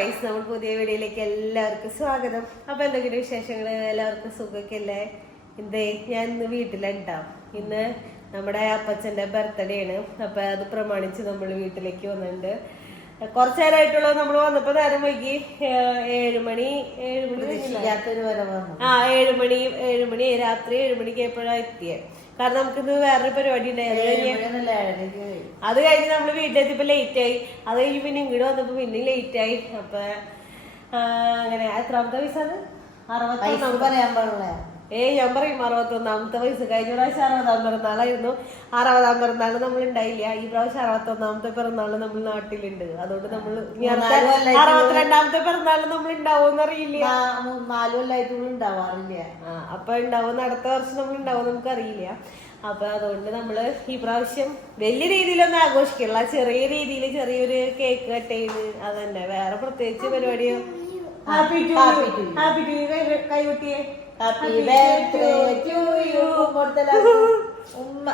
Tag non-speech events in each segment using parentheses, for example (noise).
Guys നമ്മൾ പുതിയ വീഡിയോയിലേക്ക് എല്ലാവർക്കും സ്വാഗതം. അപ്പൊ എന്തെങ്കിലും വിശേഷങ്ങൾ എല്ലാവർക്കും സുഖമൊക്കെ അല്ലേ എന്തേ ഞാൻ ഇന്ന് വീട്ടിലുണ്ടാവും ഇന്ന് നമ്മുടെ അപ്പച്ചന്റെ ബർത്ത്ഡേ ആണ്. അപ്പൊ അത് പ്രമാണിച്ച് നമ്മൾ വീട്ടിലേക്ക് വന്നിട്ടുണ്ട്. കുറച്ച് നേരമായിട്ടുള്ള നമ്മൾ വന്നപ്പോൾ നേരം വൈകി. ഏഴുമണി ഏഴുമണി ആ ഏഴുമണി ഏഴുമണി രാത്രി ഏഴുമണിക്ക് എപ്പോഴാണ് എത്തിയത് കാരണം നമുക്കിന്ന് വേറൊരു പരിപാടി ഉണ്ടായിരുന്നു അത് കഴിഞ്ഞ് നമ്മൾ വീട്ടിലെത്തിയപ്പോ ലേറ്റ് ആയി. അത് കഴിഞ്ഞ് പിന്നെ ഇങ്ങോട്ട് വന്നപ്പോ പിന്നെ ലേറ്റ് ആയി. അപ്പൊ അങ്ങനെ. എത്രാമത്തെ വയസ്സാണ് അറുപത്തി പറയാൻ പാടില്ല ഏയ് ഞാൻ പറയും അറുപത്തൊന്നാമത്തെ വയസ്സ് കഴിഞ്ഞ പ്രാവശ്യം അറുപതാം പിറന്നാളായിരുന്നു. അറുപതാം പിറന്നാൾ നമ്മൾ ഉണ്ടായില്ല. ഈ പ്രാവശ്യം അറുപത്തൊന്നാമത്തെ പിറന്നാൾ നമ്മൾ നാട്ടിലുണ്ട്. അതുകൊണ്ട് നമ്മൾ അറുപത്തിരണ്ടാമത്തെ പിറന്നാൾ നമ്മൾ ഉണ്ടാവുമെന്ന് അറിയില്ല നാലു കൊല്ലായിട്ടുള്ള ഉണ്ടാവാറില്ല. അപ്പൊ ഉണ്ടാവും അടുത്ത വർഷം നമ്മൾ ഉണ്ടാവും നമുക്ക് അറിയില്ല അപ്പൊ അതുകൊണ്ട് നമ്മൾ ഈ പ്രാവശ്യം വലിയ രീതിയിലൊന്നും ആഘോഷിക്കില്ല. ചെറിയ രീതിയിൽ ചെറിയൊരു കേക്ക് കട്ട് ചെയ്ത് അതന്നെ. വേറെ പ്രത്യേകിച്ച് പരിപാടിയോ? ഹാപ്പി ടു ഹാപ്പി ടു കൈകുട്ടിയെ ഹാപ്പി ബർത്ത്ഡേ ടു യു ഉമ്മ.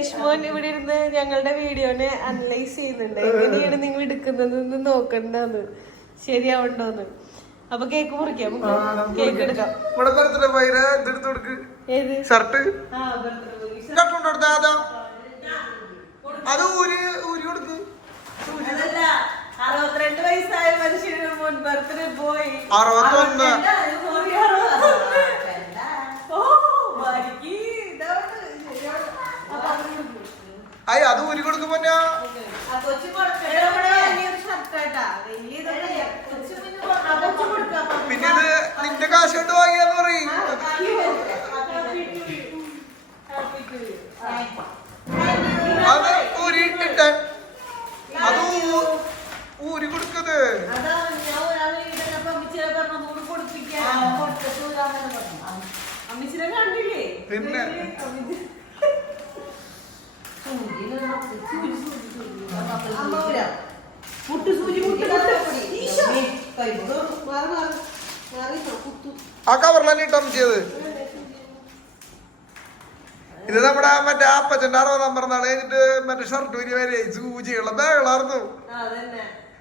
ഇഷ്മോൻ ഇവിടെ ഇരുന്ന് ഞങ്ങളുടെ വീഡിയോനെ അനലൈസ് ചെയ്യുന്നുണ്ട്. എങ്ങനെയാണ് നിങ്ങൾ എടുക്കുന്നതെന്ന് നോക്കണ്ടെന്ന്. ശരിയാവണ്ടോന്ന്. അപ്പൊ കേക്ക് മുറിക്കാം. കേക്ക് എടുക്കാം. ഏത്? ഷർട്ട്. അതാ ഊരി ഊരി കൊടുക്ക്. അറുപത്തിരണ്ട് വയസ്സായ മനുഷ്യന് മുൻ ബർത്ത്ഡേ പോയി അറുപത്തൊന്ന് അയ്യ അത് ഊരി. കൊച്ചു പിന്നെ. ഇത് നിന്റെ കാശ് കൊണ്ട് വാങ്ങിയാന്ന് പറയും happy to you. Happy to you. ആ. അത് ഊരി ഇട്ടിട്ട് അത് ഊ- ഊരി കൊടുക്കത് അതാ ഞാൻ ഒരാളെ വീട്ടിലപ്പോ അമ്മച്ചിയെ പറഞ്ഞു ഒന്നുകൂടി കൊടുപ്പിക്കാൻ അമ്മച്ചിനെ കണ്ടില്ലേ പിന്നെ. അമ്മച്ചി- മുട്ട് സൂചി മുട്ട് മുട്ട്. ഈശോ. മാറി മാറി മാറി നോ, കുത്തു ആ കവറിലാണ് ഇട്ടം ചെയ്ത് ഇത് നമ്മുടെ മറ്റേ അപ്പച്ചന്റെ അറുപതാം പിറന്നാൾ കഴിഞ്ഞിട്ട് മറ്റേ ഷർട്ട് വരി വരെ സൂചിയുള്ള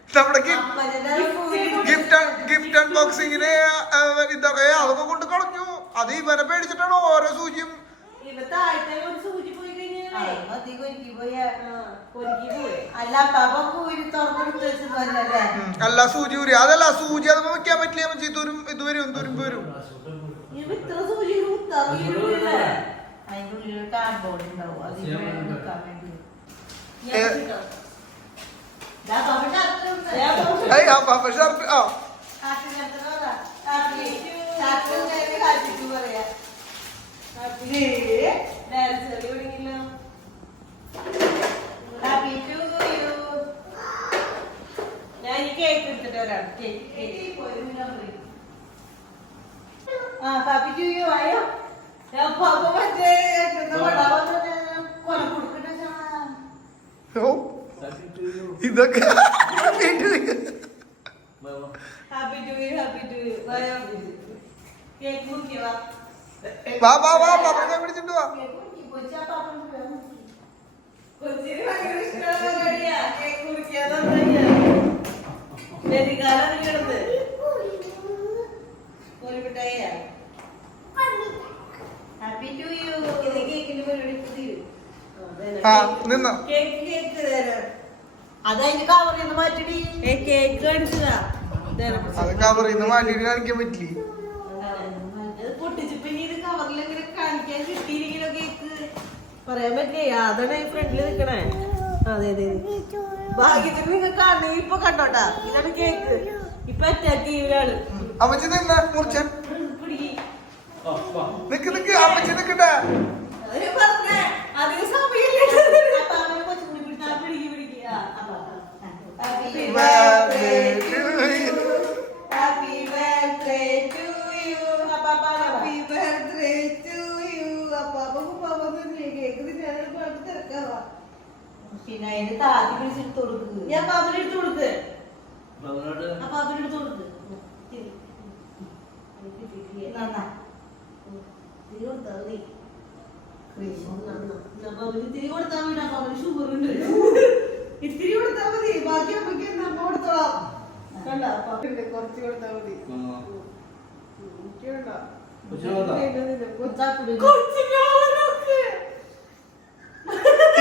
നമ്മുടെ ഗിഫ്റ്റ് ഗിഫ്റ്റ് അൺബോക്സിങ്ങിന് ഇതൊക്കെ അതൊക്കെ കൊണ്ട് കളഞ്ഞു. അത് ഇവരെ പേടിച്ചിട്ടാണ് ഓരോ സൂചിയും അല്ല സൂചി ഊരി. അതല്ല സൂചി അത് വെക്കാൻ പറ്റില്ല. മച്ചി ഇതുവരും ഇത് വരും. വരും ഇത്ര നോക്കാം. ആ പക്ഷെ ആ ഇതൊക്കെ happy to you happy to you മുറിക്കുക വാ വാ വാ പാപ്പനെ പിടിച്ചിട്ട് വാ. അത് കവറിന്ന് മാറ്റിട്ട് കാണിക്കാൻ പറ്റില്ല അത് പൊട്ടിച്ചപ്പോ ഇനി ഇത് കവറിൽ കിട്ടിയില്ലെങ്കിലോ കേക്ക് പറയാൻ പറ്റില്ലേ. അതാണ് ഈ ഫ്രണ്ടിൽ നിക്കണേ. അതെ അതെ അതെ. ഭാഗ്യത്തിന് നിങ്ങൾ കാണുന്ന ഇപ്പൊ കണ്ടോട്ടാ. ഇതാണ് കേക്ക്. ഇപ്പൊ അറ്റാക്ക് ചെയ്യൊരാൾ അമ്മച്ചി നിന്ന മുറിച്ചാൻ നിക്ക് നിക്ക് അമ്മച്ചി നിക്കട്ടെ. അധികം പിന്നെ അതിന്റെ താത്തി പിടിച്ചെടുത്ത് കൊടുക്കുക ഞാൻ പാപ്പന് എടുത്ത് കൊടുക്ക്. ആ പാപ്പന് എടുത്ത് കൊടുക്ക്. നന്നാ. തിരി കൊടുത്താ മതി. ഇത്തിരി കൊടുത്താ മതി. പാപ്പന് ഷുഗർ ഉണ്ട്. ഇത്തിരി കൊടുത്താ മതി. ബാക്കി അമ്മയ്ക്ക് എന്താ അമ്മ കൊടുത്തോളാം. കണ്ട? കുറച്ച് കൊടുത്താൽ മതി. എനിക്ക് വേണ്ട. കൊച്ചിനോടാ? കൊച്ചാക്കുടി. കൊച്ചിനോടൊക്കെ.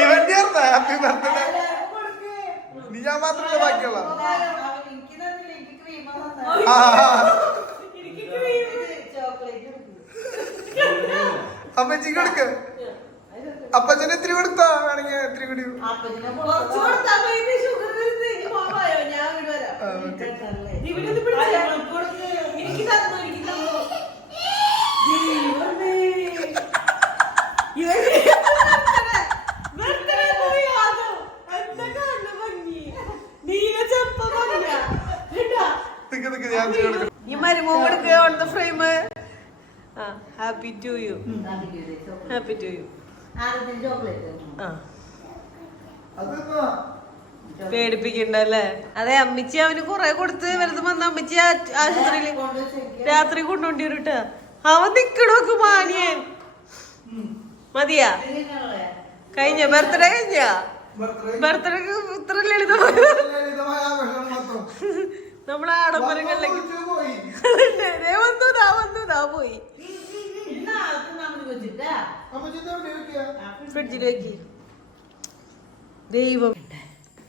ഇവന്റെ ഹാപ്പി ബർത്ത്ഡേ എല്ലാവർക്കും കൊടുക്ക്. നീ ഞാൻ മാത്രമല്ല ബാക്കിയുള്ള എനിക്ക് തന്നില്ല എനിക്ക് ക്രീം ആ എനിക്ക് cream. ബാക്കിയുള്ള? അപ്പച്ചിക്ക് കൊടുക്ക്. അപ്പച്ചന് ഇത്തിരി കൊടുത്താ വേണമെങ്കിൽ ഇത്തിരി കൂടി. അപ്പനെ കുറച്ച് കൊടുത്താൽ മതി, ഇത് sugar വരുന്നത്. ഇനി പോവായോ? ഞാൻ അങ്ങോട്ട് വരാം. ആ, ഓക്കേ. ഇവനൊന്ന് പിടിച്ചേ. എനിക്ക് തന്നു, എനിക്ക് തന്നു. ദൈവമേ. ഇവന് birthday പോയി ആദ്യം. എന്താ കാണുന്ന ഭംഗി. നീല ചെപ്പ ഭംഗിയ. കേട്ടാ? നിക്ക് നിക്ക് ഞാൻ ഇത്തിരി കൊടുക്കാം ഈ മരുമോ കൊടുക്കുക on the frame happy to you happy to you പേടിപ്പിക്കണ്ടല്ലേ? അതെ അമ്മച്ചി അവന് കൊറേ കൊടുത്ത് വെറുതെ വന്ന അമ്മച്ചി ആ- ആശുപത്രിയിൽ രാത്രി കൊണ്ടുപോണ്ടി വരൂട്ടാ. അവൻ നിക്കണോക്ക് മാനിയൻ മതിയാ? കഴിഞ്ഞ? ബർത്ത്ഡേ കഴിഞ്ഞ? ബർത്ത്ഡേക്ക് ഇത്ര ലളിതമായ. നമ്മളെ ആഡംബരങ്ങളിലേക്ക്. വന്നു, പോയി. ദേ വന്നു ദാ ദൈവം.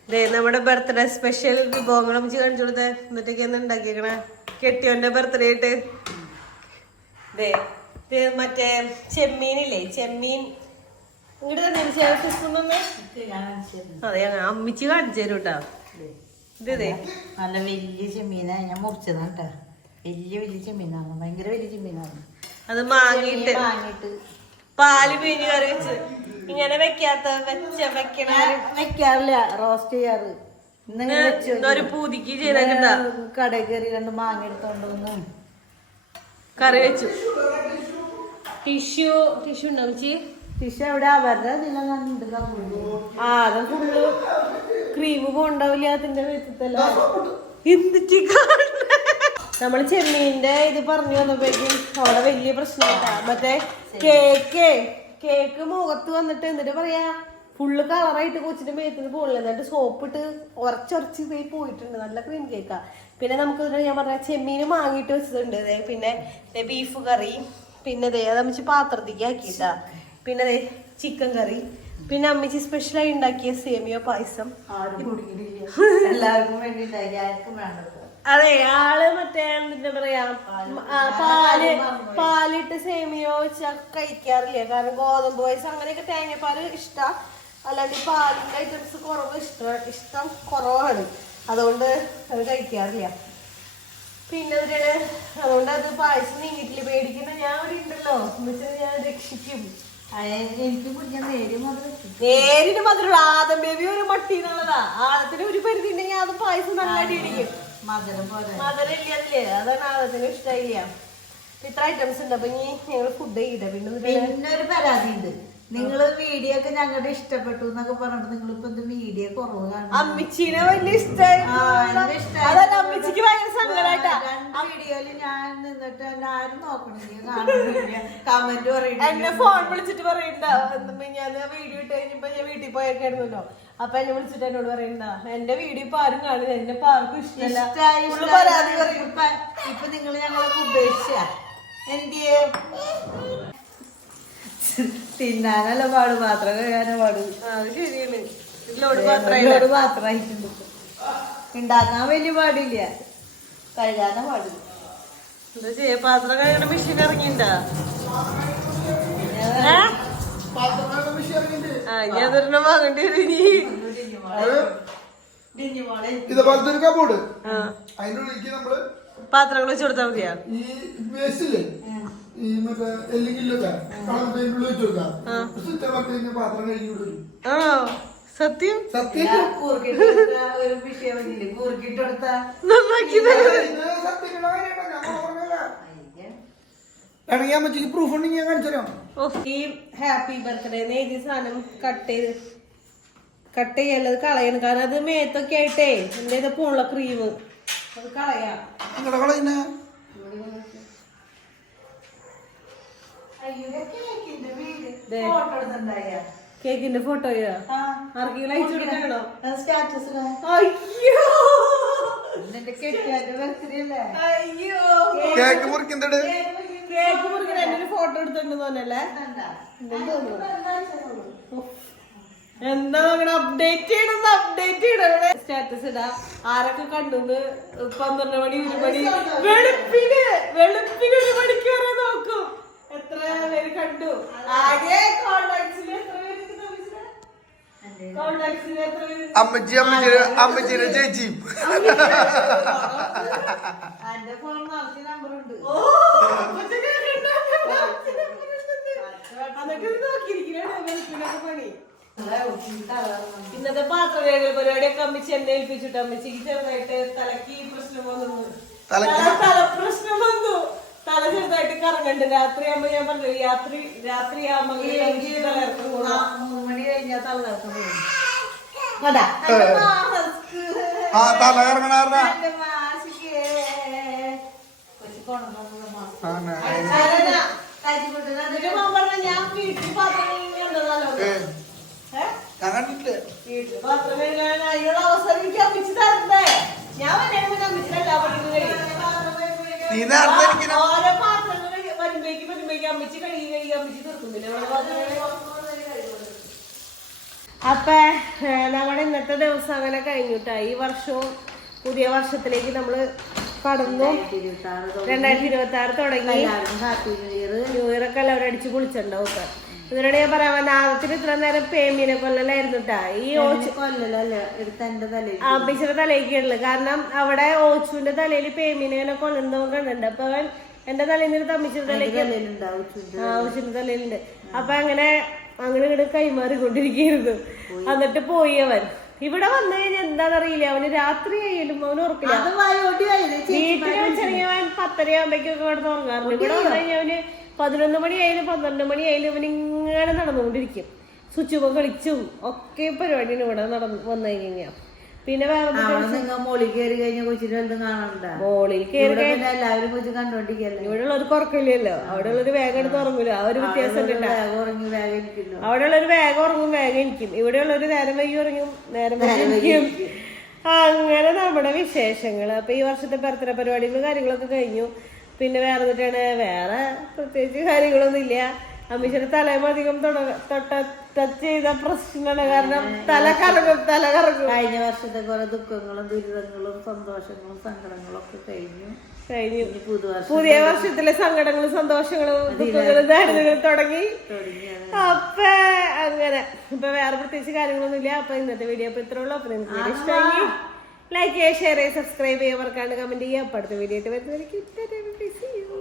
ദേ നമ്മുടെ ബർത്ത്ഡേ സ്പെഷ്യൽ വിഭവങ്ങൾ അമ്മച്ചി കാണിച്ചു കൊടുത്തേ. എന്നിട്ടൊക്കെ ഒന്ന് ഉണ്ടാക്കിയേക്കണേ. കെട്ടിയോന്റെ ബർത്ത്ഡേ ആയിട്ട്. മറ്റേ ചെമ്മീനില്ലേ? ചെമ്മീൻ. ഇങ്ങോട്ട് തന്നെ അതെ അമ്മിച്ച് കാണിച്ചു തരും കേട്ടാ. ഇത് ദേ നല്ല വലിയ ചെമ്മീനാ. ഞാൻ മുറിച്ചതാണ് കേട്ടോ വലിയ വലിയ ചെമ്മീനാണ്. ഭയങ്കര വലിയ ചെമ്മീനാണ്. അത് മാങ്ങിയിട്ട് ചെമ്മീൻ വാങ്ങിയിട്ട് പാൽ പിഴിഞ്ഞ് കറി വെച്ച്. ഇങ്ങനെ വെക്കാത്ത വെച്ച വെക്കണ വെക്കാറില്ല. റോസ്റ്റ് ചെയ്യാറ്. ഒരു പൂതിക്ക് കടയിൽ കയറി രണ്ട് മാങ്ങ എടുത്തോണ്ട് വന്ന് കറി വെച്ചു. ടിഷ്യൂ ടിഷ്യൂ ഉണ്ടോ അമ്മച്ചി ടിഷ്യൂ എവിടെ അവരുടെ ഇതിലും കണ്ട് കമ്പനി ആ അത് ഫുള്ള് ക്രീം പോണ്ടാവില്ല അതിന്റെ വെച്ചിട്ടല്ല? എന്തിട്ട് നമ്മൾ ചെമ്മീന്റെ ഇത് പറഞ്ഞു വന്നപ്പോഴേക്കും അവിടെ വലിയ പ്രശ്നമായിട്ടാ. മറ്റേ കേക്ക് കേക്ക് മുഖത്ത് വന്നിട്ട് എന്നിട്ട് പറയാ ഫുള്ള് കളറായിട്ട് കൊച്ചിന്റെ മേത്തിന് പോകില്ല എന്നിട്ട് സോപ്പ് ഇട്ട് ഉറച്ചുറച്ച് ഇതായി പോയിട്ടുണ്ട്. നല്ല ക്രീം കേക്കാ പിന്നെ നമുക്ക് ഞാൻ പറഞ്ഞ ചെമ്മീന് വാങ്ങിയിട്ട് വെച്ചിട്ടുണ്ട് പിന്നെ ബീഫ് കറി പിന്നെ ദേ അത് അമ്മച്ചി പാത്രത്തേക്ക് ആക്കിയിട്ടാ. പിന്നെ ദേ ചിക്കൻ കറി പിന്നെ അമ്മച്ചി സ്പെഷ്യലായി ഉണ്ടാക്കിയ സേമിയ പായസം. (laughs) അതെ ആൾ മറ്റേ എന്താ പറയാ പാൽ. പാലിട്ട് സേമിയോ വെച്ച കഴിക്കാറില്ല? കാരണം ഗോതമ്പ് പായസം അങ്ങനെയൊക്കെ തേങ്ങപ്പാൽ ഇഷ്ടാ. അല്ലാണ്ട് പാലിന്റെ ഐറ്റംസ് കുറവ് ഇഷ്ടം ഇഷ്ടം കുറവാണ്. അതുകൊണ്ട് അത് കഴിക്കാറില്ല. പിന്നെ അതുകൊണ്ട് അത് പായസം നീങ്ങിട്ടില്ല പേടിക്കുന്ന ഞാൻ ഇവിടെ ഉണ്ടല്ലോ. എന്ന് വെച്ചാൽ ഞാൻ രക്ഷിക്കും. എനിക്ക് കുടിക്കാൻ നേരി മാത്രം നേരിട്ട് മധുരം ആദം ബേബി ഒരു മട്ടി എന്നുള്ളതാ. ആഴത്തിന് ഒരു പരിധി ഉണ്ടെങ്കിൽ അത് പായസം നല്ല അടി ഇടിക്കും മധുരം അതില്ലേ അതാണ് ആദത്തിന് ഇഷ്ടമില്ല ഇത്ര ഐറ്റംസ് ഉണ്ട്. അപ്പൊ ഇനി ഞങ്ങൾ ഫുഡ് പിന്നെ പിന്നെ ഒരു പരാതി ഉണ്ട് നിങ്ങൾ വീഡിയോ ഒക്കെ ഞങ്ങളുടെ ഇഷ്ടപ്പെട്ടു എന്നൊക്കെ പറഞ്ഞിട്ട് നിങ്ങൾ ഇപ്പൊ വീഡിയോ കുറവ് കാണും അമ്മച്ചീനെ വലിയ ഇഷ്ടമായി. അതല്ല അമ്മിച്ചിക്ക് ഭയങ്കര സങ്കടായിട്ടാ. വീഡിയോയിൽ ഞാൻ നിന്നിട്ട് എന്നെ ആരും നോക്കണില്ല കമന്റ് എന്നെ ഫോൺ വിളിച്ചിട്ട് പറയണ്ട? എന്തുമ്പോ ഞാൻ വീഡിയോ ഇട്ട് കഴിഞ്ഞപ്പോ ഞാൻ വീട്ടിൽ പോയേക്കായിരുന്നല്ലോ. അപ്പൊ എന്നെ വിളിച്ചിട്ട് എന്നോട് പറയണ്ട? എന്റെ വീഡിയോ ഇപ്പൊ ആരും കാണില്ല എന്നെ ഇപ്പൊ ആർക്കും ഇഷ്ടമല്ല. പരാതി പറയും. ഇപ്പൊ ഇപ്പൊ നിങ്ങൾ ഞങ്ങളൊക്കെ ഉപേക്ഷിച്ച? എന്തിയെ? തിന്നാനല്ല പാട് പാത്രം കഴുകാനോ പാട്. ഇതിലോട് മാത്രമായിട്ടുണ്ട് ഉണ്ടാക്കാൻ വലിയ പാടില്ല. കഴുകാനോ എന്താ ചെയ്യാ? പാത്രം കഴുകണ മെഷീൻ ഇറങ്ങിണ്ടാ വാങ്ങേണ്ടി വരും ഇനി. അത് ഡിഞ്ഞുമോളെ ഇതുപോലത്തെ ഒരു കബോർഡ് ആ. അതിന്റെ ഉള്ളിലേക്ക് നമ്മൾ പാത്രങ്ങൾ വെച്ച് കൊടുത്താൽ മതിയാ? ഈ വേസ്റ്റ് ഇല്ലേ? ഈ മറ്റേ എല്ലെങ്കിലൊക്കെ കളറിന്റെ ഉള്ളിൽ വെച്ച് വർക്ക് പാത്രം കഴിഞ്ഞു വരും. ആ സത്യം? സത്യം. വേണമെങ്കിൽ അമ്മച്ചിക്ക് പ്രൂഫ് ഉണ്ടെങ്കിൽ ഞാൻ കാണിച്ചു തരാം. ഈ ഹാപ്പി ബർത്ത്ഡേ എഴുതിയ സാധനം കട്ട് ചെയ്ത്. കട്ട് ചെയ്യല്ലത് കളയണം. കാരണം അത് മേത്തൊക്കെ ആയിട്ടേ എന്റെ ഇത് ക്രീം അത് കളയാ. കളയുന്ന ദേ. ഫോട്ടോ എടുത്തുണ്ടായ കേക്കിന്റെ ഫോട്ടോയോ? ആർക്കെങ്കിലും അയച്ചു കൊടുക്കാനോ സ്റ്റാറ്റസ് അയ്യോ. കേക്ക് മുറിക്കുന്നത് കേക്ക് മുറിക്കുന്ന എന്റെ ഫോട്ടോ എടുത്തിട്ടുണ്ട് തോന്നല്ലേ എന്താ? അങ്ങനെ അപ്ഡേറ്റ് ചെയ്യണം അപ്ഡേറ്റ് ചെയ്യണം സ്റ്റാറ്റസ് ഇടാ. ആരൊക്കെ കണ്ടു പന്ത്രണ്ട് മണി ഒരു മണി. വെളുപ്പിന് വെളുപ്പിന് ഒരു മണിക്ക് വരെ എത്ര പേര് കണ്ടു ആകെ പേര് അമ്മച്ചി അമ്മച്ചിയുടെ ചേച്ചി. എന്റെ ഫോൺ വെളുപ്പിനൊക്കെ പണി. ഇന്നത്തെ പാത്രവേഗ പരിപാടിയൊക്കെ അമ്മച്ചി എന്നെ ഏൽപ്പിച്ചിട്ട് അമ്മച്ചിക്ക് ചെറുതായിട്ട് തലക്ക് പ്രശ്നം വന്നു. തലയ്ക്ക്? തല തല പ്രശ്നം വന്നു. തല ചെറുതായിട്ട് കറങ്ങണ്ട്. രാത്രിയാകുമ്പോ ഞാൻ പറഞ്ഞു രാത്രി രാത്രിയാകുമ്പോ മണി കഴിഞ്ഞാൽ തള്ളർക്കം പോകും ആ തല കറങ്ങണ ഞാൻ വീട്ടിൽ കണ്ടിട്ടില്ലേ. വീട്ടിൽ പാത്രം അവസരം എനിക്ക് അമ്മിച്ച് തരണ്ടേ? ഞാൻ വരുമ്പോ അമ്മിച്ചിട്ട് എല്ലാ പണിയും കഴിയും നീ നേരത്തെ എനിക്ക് ഓരോ പാത്രങ്ങൾ വരുമ്പോഴേക്കും വരുമ്പോഴേക്കും അമ്മിച്ച് കഴുകി കഴുകി അമ്മിച്ച് തീർക്കുന്നില്ല? ഓരോ പാത്രങ്ങൾ അപ്പൊ ഏഹ്, നമ്മുടെ ഇന്നത്തെ ദിവസം അങ്ങനെ കഴിഞ്ഞിട്ട. ഈ വർഷവും പുതിയ വർഷത്തിലേക്ക് നമ്മൾ കടന്നു. രണ്ടായിരത്തി ഇരുപത്തി ആറ് തുടങ്ങി. Happy new year. New year ഒക്കെ എല്ലാവരും അടിച്ചു പൊളിച്ചിട്ടുണ്ടാവും. ഇതിനിടെ ഞാൻ പറയാൻ വന്ന ആദ്യത്തിന് ഇത്ര നേരം പേമിനെ കൊല്ലലായിരുന്നു ട്ടാ. ഈ ഓച്ചു ആപ്പിച്ചിന്റെ തലയ്ക്ക് ഉള്ളത് കാരണം അവിടെ ഓച്ചുവിന്റെ തലയിൽ പേമിനെ ഇങ്ങനെ കൊല്ലുന്നവൻ കണ്ടിട്ടുണ്ട്. അപ്പൊ അവൻ എന്റെ തലയിൽ നിന്ന് തമ്മിച്ചിന്റെ ചുണ്ട് ആ ഓച്ചുവിന്റെ തലയിലുണ്ട്. അപ്പൊ അങ്ങനെ അങ്ങനെ ഇങ്ങോട്ട് കൈമാറിക്കൊണ്ടിരിക്കുന്നു എന്നിട്ട് പോയി അവൻ. ഇവിടെ വന്നു കഴിഞ്ഞാൽ എന്താണെന്നറിയില്ല. അവന് രാത്രി ആയാലും അവന് ഉറക്കില്ല വീട്ടിൽ വെച്ചിറങ്ങിയ അവൻ പത്തരയാകുമ്പോഴേക്കൊക്കെ ഇവിടെ ഉറങ്ങാറുണ്ട്. ഇവിടെ വന്നു കഴിഞ്ഞാൽ അവന് പതിനൊന്ന് മണിയായാലും പന്ത്രണ്ട് മണിയായാലും ഇവൻ ഇങ്ങനെ നടന്നുകൊണ്ടിരിക്കും. സ്വിച്ച് കളിച്ചും ഒക്കെ പരിപാടിയാണ് ഇവിടെ നടന്ന് വന്നു കഴിഞ്ഞാൽ പിന്നെ മോളിൽ കയറി കഴിഞ്ഞാൽ കൊച്ചിനെ കാണണ്ട മോളിൽ കയറി കഴിഞ്ഞാൽ എല്ലാവരും കൊച്ചു കണ്ടോണ്ടിരിക്കല്ലേ ഇവിടെ ഉള്ളൊരു കുറക്കില്ലല്ലോ അവിടെ ഉള്ളൊരു വേഗം എടുത്ത് ഉറങ്ങില്ല ആ ഒരു വ്യത്യാസം ഉറങ്ങി വേഗം ഇരിക്കുന്നു. അവിടെ ഉള്ളൊരു വേഗം ഉറങ്ങും വേഗം ഇരിക്കും. ഇവിടെ ഉള്ളൊരു നേരം വൈകി ഉറങ്ങും നേരം വൈകിയും അങ്ങനെ നമ്മുടെ വിശേഷങ്ങൾ അപ്പൊ ഈ വർഷത്തെ ബർത്ത്ഡേ പരിപാടികളും കാര്യങ്ങളൊക്കെ കഴിഞ്ഞു. പിന്നെ വേറെ എന്നിട്ടാണ് വേറെ പ്രത്യേകിച്ച് കാര്യങ്ങളൊന്നും ഇല്ല. അമ്മീശ്വര തലയും അധികം തൊട്ട ടച്ച് ചെയ്ത പ്രശ്നമാണ്. കാരണം തല കറങ്ങും തല കറങ്ങും. കഴിഞ്ഞ വർഷത്തെ കുറെ ദുഃഖങ്ങളും ദുരിതങ്ങളും സന്തോഷങ്ങളും സങ്കടങ്ങളും ഒക്കെ കഴിഞ്ഞു. കഴിഞ്ഞു. പുതിയ വർഷത്തിലെ സങ്കടങ്ങളും സന്തോഷങ്ങളും ദുഃഖങ്ങളും ദാരിദ്ര്യങ്ങളും തുടങ്ങി. അപ്പൊ അങ്ങനെ. ഇപ്പൊ വേറെ പ്രത്യേകിച്ച് കാര്യങ്ങളൊന്നും ഇല്ല. അപ്പൊ ഇന്നത്തെ വീഡിയോ ഇപ്പൊ ഇത്രേ ഉള്ളൂ. അപ്പൊ നിങ്ങൾക്ക് ഇഷ്ടമായി ലൈക്ക് ചെയ്യുക ഷെയർ ചെയ്യുക സബ്സ്ക്രൈബ് ചെയ്യുക മറക്കാണ്ട് കമന്റ് ചെയ്യുക. അപ്പൊ അടുത്ത വീഡിയോ ആയിട്ട് വരുന്നവർക്ക്